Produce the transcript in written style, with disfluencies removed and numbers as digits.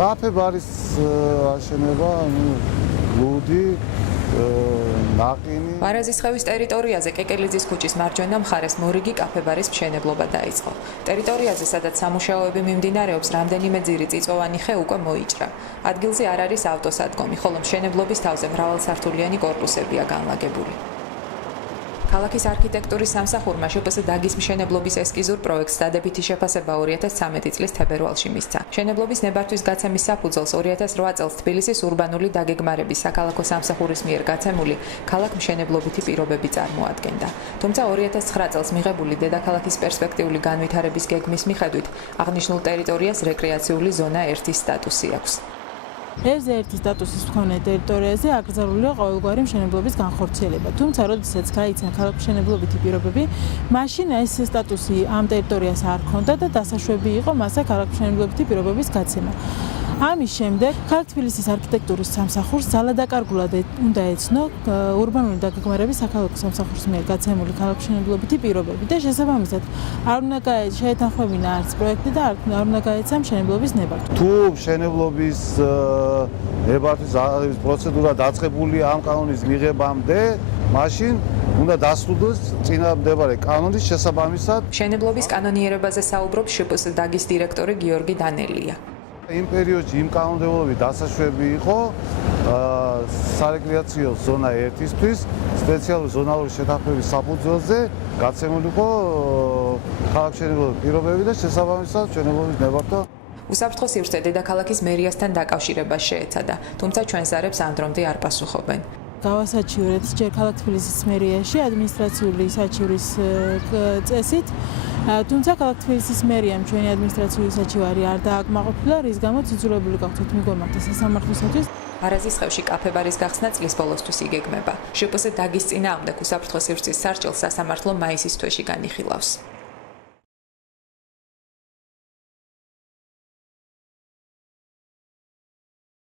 კაფე ბარის აშენება, ლუდი, ნაყინი. ვარაზისხევის ტერიტორიაზე კეკელიძის ქუჩის მარჯვენა მხარეს მორიგი კაფე-ბარის მშენებლობა დაიწყო. ტერიტორიაზე, სადაც სამუშაოები მიმდინარეობს, რამდენიმე ძირი წიწვოვანი ხე უკვე მოიჭრა. ადგილზე არ არის ავტოსადგომი, ხოლო მშენებლობის თავზე მრავალსართულიანი კორპუსებია განლაგებული. ქალაქის არქიტექტურის სამსახურმა შპს დაგის მშენებლობის ესკიზურ პროექტს დადებითი შეფასება 2013 წლის თებერვალში მისცა. მშენებლობის ნებართვის გაცემის საფუძველს 2008 წელს თბილისის ურბანული დაგეგმარების საქალაქო სამსახურის მიერ გაცემული ქალაქ-მშენებლობითი პირობები წარმოადგენდა. თუმცა 2009 წელს მიღებული დედაქალაქის პერსპექტიული განვითარების გეგმის მიხედვით აღნიშნულ ტერიტორიას რეკრეაციული ზონა 1-ის სტატუსი აქვს. ერთ-ერთი სტატუსის მქონე ტერიტორიაზე აკრძალულია ყოველგვარი მშენებლობის განხორციელება. თუმცა, როდესაც გაიცემა ქალაქ-მშენებლობითი პირობები, მაშინ ეს სტატუსი ამ ტერიტორიას არ ჰქონდა და დასაშვები იყო მასა ქალაქ-მშენებლობითი პირობების გაცემა. ამის შემდეგ ქალაქ თბილისის არქიტექტურის სამსახურს ძალადაკარგულად უნდა ეცნო ურბანული დაგეგმარების საქალაქო სამსახურის მიერ გაცემული ქალაქ-მშენებლობითი პირობები და შესაბამისად არ უნდა შეეთანხმებინა არც პროექტი და არ უნდა გაეცა მშენებლობის ნებართვა. თუ მშენებლობის ნებართვის პროცედურა დაწყებულია ამ კანონის მიღებამდე, მაშინ უნდა დასრულდეს წინამდებარე კანონის შესაბამისად. მშენებლობის კანონიერებაზე საუბრობს შპს დაგის დირექტორი გიორგი დანელია. იმ პერიოდში იმ კანონმდებლობით დასაშვები იყო სარეკრეაციო ზონა 1-ისთვის სპეციალური ზონალური შეთანხმების საფუძველზე გაცემული იყო ქალაქ-მშენებლობის პირობები და შესაბამისად მშენებლობის ნებართვა. უსაფრთხო სივრცე დედაქალაქის მერიასთან დაკავშირებას შეეცადა, თუმცა ჩვენს არებს ამ დრომდე არ პასუხობენ. გავასაჩივრეთ ჯერ ქალაქ თბილისის მერიაში ადმინისტრაციული საჩივრის წესით, თუმცა ქალაქ თბილისის მერიამ ჩვენი ადმინისტრაციული საჩივარი არ დააკმაყოფილა, რის გამოც იძულებული გავხდით მიგვემართა სასამართლოსათვის. ვარაზისხევში კაფე-ბარის გახსნა წლის ბოლოსთვის იგეგმება. შპს დაგის წინააღმდეგ უსაფრთხო სივრცის სარჩელს სასამართლო მაისის თვეში განიხილავს.